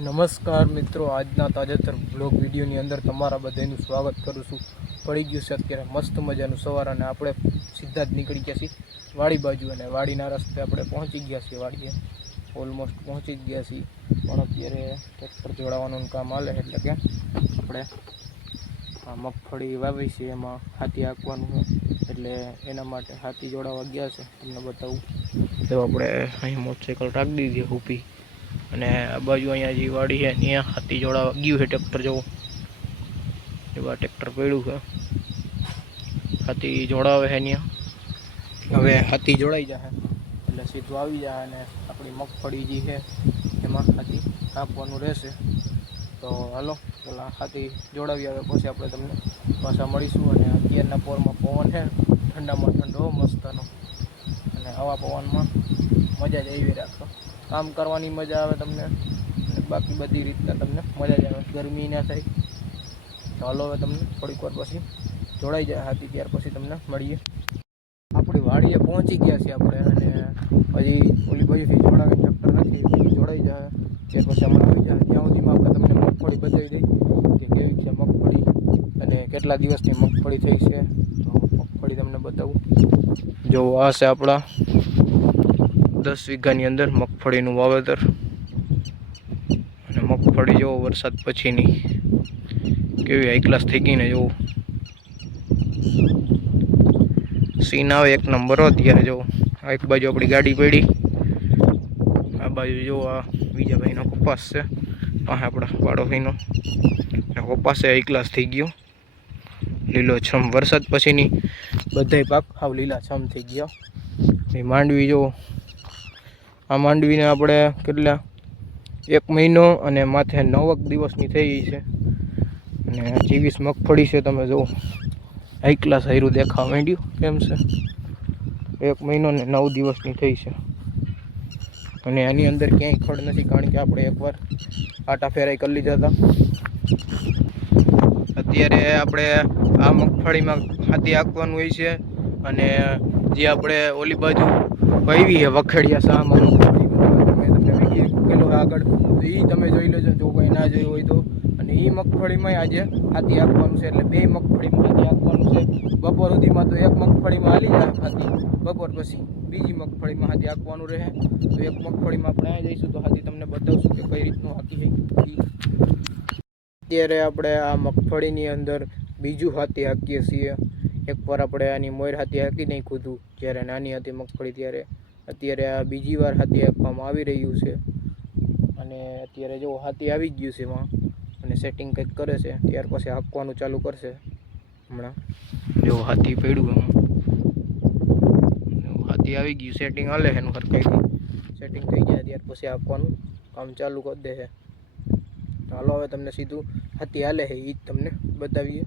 નમસ્કાર મિત્રો, આજના તાજેતર બ્લોગ વિડીયોની અંદર તમારા બધાનું સ્વાગત કરું છું। પડી ગયું છે અત્યારે મસ્ત મજાનું સવાર અને આપણે સીધા જ નીકળી ગયા છીએ વાડી બાજુ અને વાડીના રસ્તે આપણે પહોંચી ગયા છીએ। વાડીએ ઓલમોસ્ટ પહોંચી જ ગયા છીએ, પણ અત્યારે ટ્રેક્ટર જોડાવાનું કામ હાલે એટલે કે આપણે આ મગફળી વાવી છે એમાં હાથી હાંકવાનું છે, એટલે એના માટે હાથી જોડાવા ગયા છે। તમને બતાવું તો આપણે અહીં મોટરસાઇકલ રાખી દીધી ઊભી અને આ બાજુ અહીંયા જે વાડી છે ત્યાં હાથી જોડાવા ગયું છે ટ્રેક્ટર। જવું એવા ટ્રેક્ટર પડ્યું છે, હાથી જોડાવે છે ત્યાં। હવે હાથી જોડાઈ જશે એટલે સીધું આવી જાય અને આપણી મગફળી જે છે એમાં હાથી હાંકવાનું રહેશે। તો હાલો પેલા હાથી જોડાવી આવે પછી આપણે તમને પાછા મળીશું। અને અત્યારના પોરમાં પવન છે ઠંડામાં ઠંડો મસ્તનો, અને આવા પવનમાં મજા જ આવી રાખો, કામ કરવાની મજા આવે તમને, અને બાકી બધી રીતના તમને મજા જ આવે, ગરમી ના થાય। તો હાલો હવે તમને થોડીક વાર પછી જોડાઈ જાય હાથી, ત્યાર પછી તમને મળીએ। આપણી વાડીએ પહોંચી ગયા છીએ આપણે, અને હજી ઓલી બાજુથી જોડાવીને ટ્રેક્ટર નથી જોડાઈ જાય ત્યાર પછી હમણાં આવી જાય। ત્યાં સુધીમાં આપણે તમને મગફળી બતાવી દઈ કે કેવી છે મગફળી અને કેટલા દિવસની મગફળી થઈ છે। તો મગફળી તમને બતાવું, જો આ છે આપણા 10 વીઘાની અંદર મગફળીનું વાવેતર, અને મગફળી જો વરસાદ પછીની કેવી હાઈ ક્લાસ થઈ ગઈ ને, જો સીન આવે એક નંબર હો। ત્યારે જો આ એક બાજુ આપણી ગાડી પડી, આ બાજુ જો આ બીજા ભાઈનો કપાસ છે, પાસે આપણા વાડો ભાઈનો કપાસ હાઈ ક્લાસ થઈ ગયો, લીલોછમ વરસાદ પછીની બધાય પાક હાવ લીલાછમ થઈ ગયા। એ માંડવી જો, આ માંડવીને આપણે કેટલા 1 મહિનો અને માથે 9 દિવસની થઈ ગઈ છે, અને 24 મગફળી છે। તમે જુઓ હાઈ ક્લાસ હાયરું દેખાવા માંડ્યું કેમ છે, 1 મહિનો ને 9 દિવસની થઈ છે, અને આની અંદર ક્યાંય ખડ નથી, કારણ કે આપણે એકવાર આટા ફેરાઈ કરી લીધા હતા। અત્યારે આપણે આ મગફળીમાં હાથી હાંકવાનું હોય છે, અને જે આપણે ઓલી બાજુ વાવી છે વખેડિયા શામાં મગફળી, મેં તમને વિડીયો મૂકેલો આગળ, તો એ તમે જોઈ લેજો જો કોઈ ના જોયું હોય તો। અને એ મગફળીમાં આજે હાથી હાંકવાનું છે, એટલે 2 મગફળીમાં હાથી હાંકવાનું છે। બપોર સુધીમાં તો 1 મગફળીમાં હાલી જાય હાથી, બપોર પછી બીજી મગફળીમાં હાથી હાંકવાનું રહે। તો 1 મગફળીમાં આપણે અહીં જઈશું તો હાથી તમને બતાવશું કે કઈ રીતનું હાથી છે। અત્યારે આપણે આ મગફળીની અંદર બીજું હાથી હાંકીએ છીએ। એકવાર આપણે આની મોર હાથી હાંકી નાખ્યું હતું જ્યારે નાની હતી મગફળી ત્યારે, અત્યારે આ બીજી વાર હાથી હાંકવામાં આવી રહ્યું છે, અને અત્યારે જો હાથી આવી ગયું છે એમાં, અને સેટિંગ કંઈક કરે છે, ત્યાર પછી હાંકવાનું ચાલુ કરશે। હમણાં જો હાથી પડ્યું એમાં, હાથી આવી ગયું, સેટિંગ હાલે છે એનું હરખાઈથી, સેટિંગ થઈ જાય ત્યાર પછી હાંકવાનું કામ ચાલુ કરી દે છે। ચાલો હવે તમને સીધું હાથી હાલે છે એ જ તમને બતાવીએ।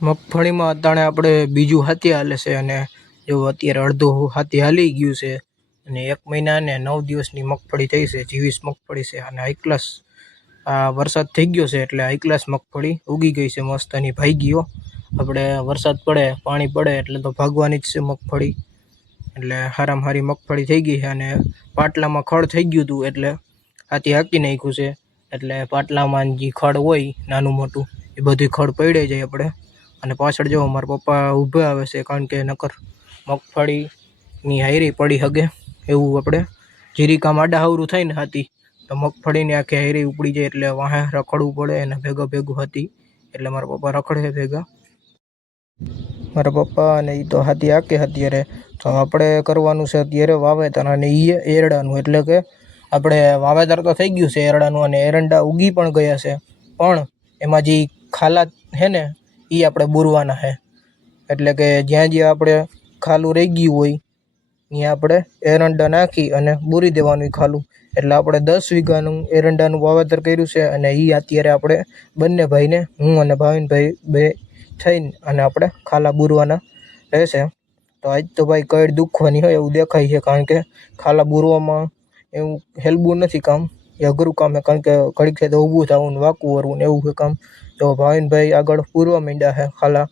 મગફળીમાં અત્યારે આપણે બીજું હાથી હાલે છે, અને જો અત્યારે અડધું હાથી હાલી ગયું છે, અને 1 મહિના ને 9 દિવસની મગફળી થઈ છે, 24 મગફળી છે, અને હાઈ ક્લાસ આ વરસાદ થઈ ગયો છે એટલે હાઈ ક્લાસ મગફળી ઉગી ગઈ છે મસ્ત, એની ભાઈ ગયો। આપણે વરસાદ પડે પાણી પડે એટલે તો ભાગવાની જ છે મગફળી, એટલે હારામાં હારી મગફળી થઈ ગઈ છે। અને પાટલામાં ખડ થઈ ગયું હતું એટલે હાથી હાંકી નાખ્યું છે, એટલે પાટલામાં જે ખડ હોય નાનું મોટું એ બધું ખડ પડી જાય આપણે। અને પાછળ જો મારા પપ્પા ઊભા આવે છે, કારણ કે નકર મગફળીની હાયરી પડી હગે એવું, આપણે જીરીકામ આડાહવરું થાય ને હાથી તો મગફળીની આખી હાયરી ઉપડી જાય, એટલે વાહે રખડવું પડે એને ભેગું હાથી, એટલે મારા પપ્પા રખડે ભેગા મારા પપ્પા, અને એ તો હાથી હાંકે અત્યારે। તો આપણે કરવાનું છે અત્યારે વાવેતર, અને એ એરડાનું, એટલે કે આપણે વાવેતર તો થઈ ગયું છે એરડાનું, અને એરંડા ઉગી પણ ગયા છે, પણ એમાં જે ખાલા છે ને એ આપણે બુરવાના છે, એટલે કે જ્યાં જ્યાં આપણે ખાલું રહી ગયું હોય ત્યાં આપણે એરંડા નાખી અને બુરી દેવાનું ખાલું। એટલે આપણે 10 વીઘાનું એરંડાનું વાવેતર કર્યું છે, અને એ અત્યારે આપણે બંને ભાઈને, હું અને ભાવિનભાઈ બે થઈને અને આપણે ખાલા બુરવાના રહેશે। તો આજ તો ભાઈ કઈ દુખવાની હોય એવું દેખાય છે, કારણ કે ખાલા બુરવામાં એવું હેલવું નથી કામ, એ અઘરું કામ છે, કારણ કે ઘડીક છે તો ઊભું થવું ને વાંકું વરવું ને એવું છે કામ. તો ભાવિનભાઈ આગળ પૂરવા માંડ્યા છે ખાલા,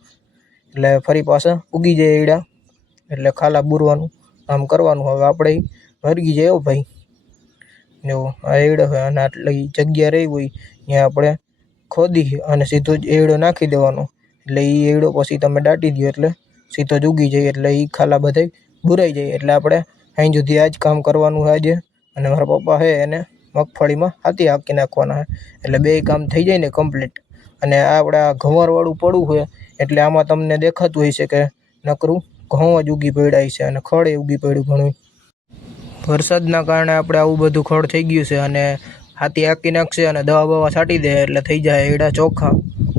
એટલે ફરી પાછા ઉગી જાય એડા, એટલે ખાલા બુરવાનું કામ કરવાનું. હવે આપણે વર્ગી જાય ભાઈ, જો આ એડો છે અને આટલી જગ્યા રહી હોય ત્યાં આપણે ખોદી અને સીધો જ એડો નાખી દેવાનો, એટલે એ એડો પછી તમે દાટી દો એટલે સીધો જ ઉગી જાય, એટલે એ ખાલા બધા બુરાઈ જાય. એટલે આપણે અહીં સુધી આ જ કામ કરવાનું છે આજે. અને મારા પપ્પા છે એને મગફળીમાં હાથી હાંકી નાખવાના છે, એટલે બે કામ થઈ જાય ને કમ્પ્લીટ. અને આપણે આ ઘઉંવાળું પડવું છે, એટલે આમાં તમને દેખાતું હોય છે કે નકરું ઘઉં જ ઉગી પડ્યા છે અને ખડ ઉગી પડ્યું ઘણું. વરસાદના કારણે આપણે આવું બધું ખડ થઈ ગયું છે, અને હાથી હાંકી નાખશે અને દવા બવા છાંટી દે એટલે થઈ જાય એડા ચોખ્ખા.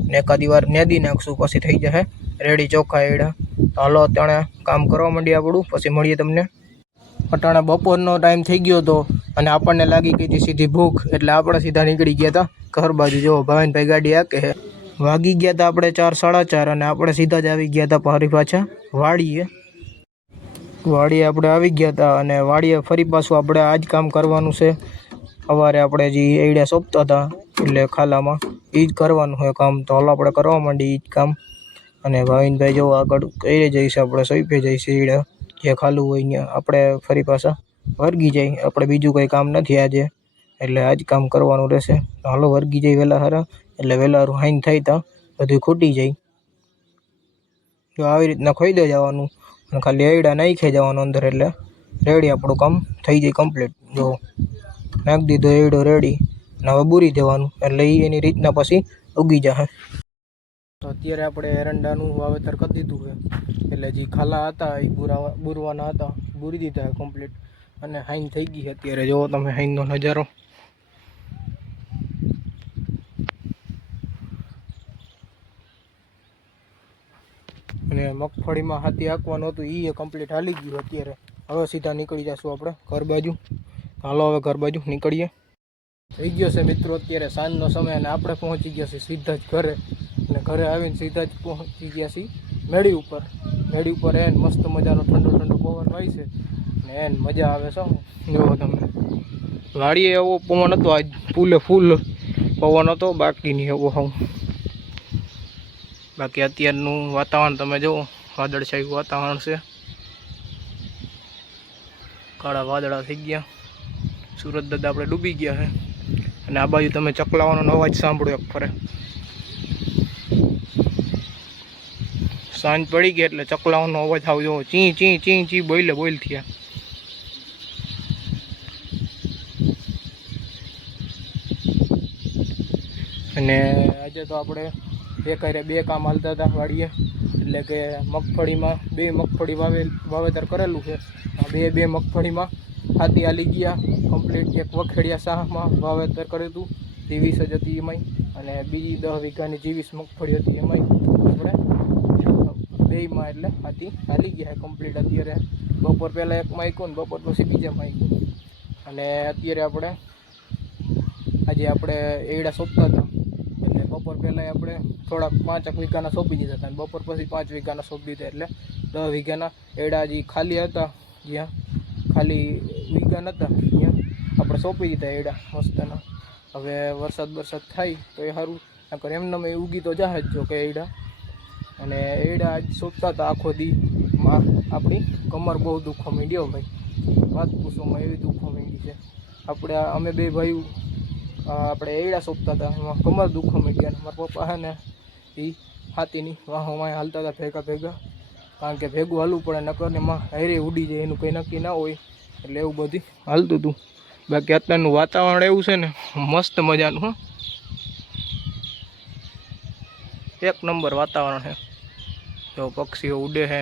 ને એકાદી વાર નેદી નાખશું પછી થઈ જશે રેડી ચોખ્ખા એડા. તો હાલો અત્યારે કામ કરવા માંડીએ આપણું, પછી મળીએ તમને. અટાણે બપોરનો ટાઈમ થઈ ગયો હતો અને આપણને લાગી ગઈ હતી સીધી ભૂખ, એટલે આપણે સીધા નીકળી ગયા હતા ઘર બાજુ. જો ભાવિનભાઈ ગાડી હાકે છે. વાગી ગયા હતા આપણે 4 સાડા 4 અને આપણે સીધા જ આવી ગયા હતા ફરી પાછા વાડીએ. આપણે આવી ગયા હતા અને વાડીએ ફરી પાછું આપણે આ જ કામ કરવાનું છે. સવારે આપણે જે એડિયા સોંપતા હતા એટલે ખાલામાં એ જ કરવાનું છે કામ. તો હાલ આપણે કરવા માંડીએ એ જ કામ. અને ભાવિનભાઈ જો આગળ કરી જઈશ, આપણે સોંપી જઈશ એડિયા જે ખાલું હોય ત્યાં આપણે ફરી પાછા વર્ગી જાય. આપણે બીજું કંઈ કામ નથી આજે, એટલે આ જ કામ કરવાનું રહેશે. હાલો વર્ગી જાય વહેલા સારા, એટલે વહેલારું હાઈન થાય ત્યાં બધું ખૂટી જાય. જો આવી રીતના ખોઈ દે જવાનું અને ખાલી એડા નાખી જવાનું અંદર, એટલે રેડી આપણું કામ થઈ જાય કમ્પ્લીટ. જો નાખી દીધો એડો રેડી, અને હવે બુરી દેવાનું એટલે એની રીતના પછી ઉગી જશે. તો અત્યારે આપણે એરંડાનું વાવેતર કરી દીધું છે, એટલે જે ખાલા હતા એ બુરવાના હતા, બુરી દીધા કમ્પ્લીટ. અને હાઈન થઈ ગઈ અત્યારે, જોવો તમે હાઈનનો નજારો. અને મગફળીમાં હાથી હાંકવાનું હતું એ કમ્પ્લીટ હાલી ગયું અત્યારે. હવે સીધા નીકળી જશું આપણે ઘર બાજુ. હાલો હવે ઘર બાજુ નીકળીએ. થઈ ગયો છે મિત્રો અત્યારે સાંજનો સમય, અને આપણે પહોંચી ગયા છીએ સીધા જ ઘરે. અને ઘરે આવીને સીધા જ પહોંચી ગયા છીએ મેળી ઉપર. મેળી ઉપર એને મસ્ત મજાનો ઠંડો ઠંડો પવન હોય છે ને એને મજા આવે છે. જુઓ તમે વાડીએ એવો પવન હતો આજ, ફૂલે ફૂલ પવન હતો, બાકી નહીં એવો હું. બાકી અત્યારનું વાતાવરણ તમે જુઓ, વાદળછાયું વાતાવરણ છે. કાળા વાદળા થઈ ગયા, સુરત દાદા આપણે ડૂબી ગયા છે. અને આ બાજુ તમે ચકલાવાનો અવાજ સાંભળ્યો એક ફરે. સાંજ પડી ગઈ એટલે ચકલાઓનો અવાજ આવજો, ચી ચી ચી ચી બોલે બોલ થયા. અને આજે તો આપણે બે કામ હાલતા હતા વાડીએ, એટલે કે મગફળીમાં મગફળી વાવેતર કરેલું છે. બે મગફળીમાં હાથી હાલી ગયા કમ્પ્લીટ. એક વખેડિયા શાહમાં વાવેતર કર્યું હતું, 23 જ હતી એમાંય, અને બીજી 10 વીઘાની 23 મગફળી હતી એમાંય આપણે બેયમાં એટલે હાથી હાલી ગયા કમ્પ્લીટ. અત્યારે બપોર પહેલાં એક માયકું ને બપોર પછી બીજા માયકું. અને અત્યારે આજે આપણે એડા સોંપતા હતા, એટલે બપોર પહેલાં આપણે થોડાક 5 વીઘાના સોંપી દીધા હતા, અને બપોર પછી 5 વીઘાના સોંપી દીધા, એટલે 10 વીઘાના એડા જે ખાલી હતા, જ્યાં ખાલી વીઘા નહોતા ત્યાં આપણે સોંપી દીધા એડા મસ્તના. હવે વરસાદ થાય તો એ સારું, નકર એમને એ ઉગી તો જાહે જ જો કે એડા. અને એડા આજ સોંપતા હતા આખો દીમાં આપણી કમર બહુ દુખવા માંડ્યો ભાઈ, વાત પૂછવામાં એવી દુખવા માંડી છે. અમે બે ભાઈ આપણે એડા સોંપતા હતા, એમાં કમર દુખવા માંડી. અને મારા પપ્પા છે ને એ હાથીની વાહોમાં હાલતા હતા ભેગા, કારણ કે ભેગું હાલવું પડે, નકર એમાં હારે ઉડી જાય એનું કંઈ નક્કી ના હોય, એટલે એવું બધું હાલતું હતું. બાકી અત્યારનું વાતાવરણ એવું છે ને મસ્ત મજાનું, હો એક નંબર વાતાવરણ છે. જો પક્ષીઓ ઉડે છે.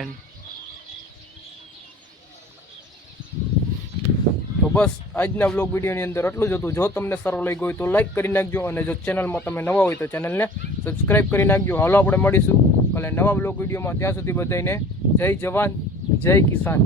તો બસ આજના વ્લોગ વિડીયોની અંદર એટલું જ હતું. જો તમને સારો લાગ્યો હોય તો લાઈક કરી નાખજો, અને જો ચેનલમાં તમે નવા હોય તો ચેનલને સબસ્ક્રાઈબ કરી નાખજો. હાલો આપણે મળીશું કાલે નવા વ્લોગ વિડીયોમાં. ત્યાં સુધી બધાને જય જવાન જય કિસાન.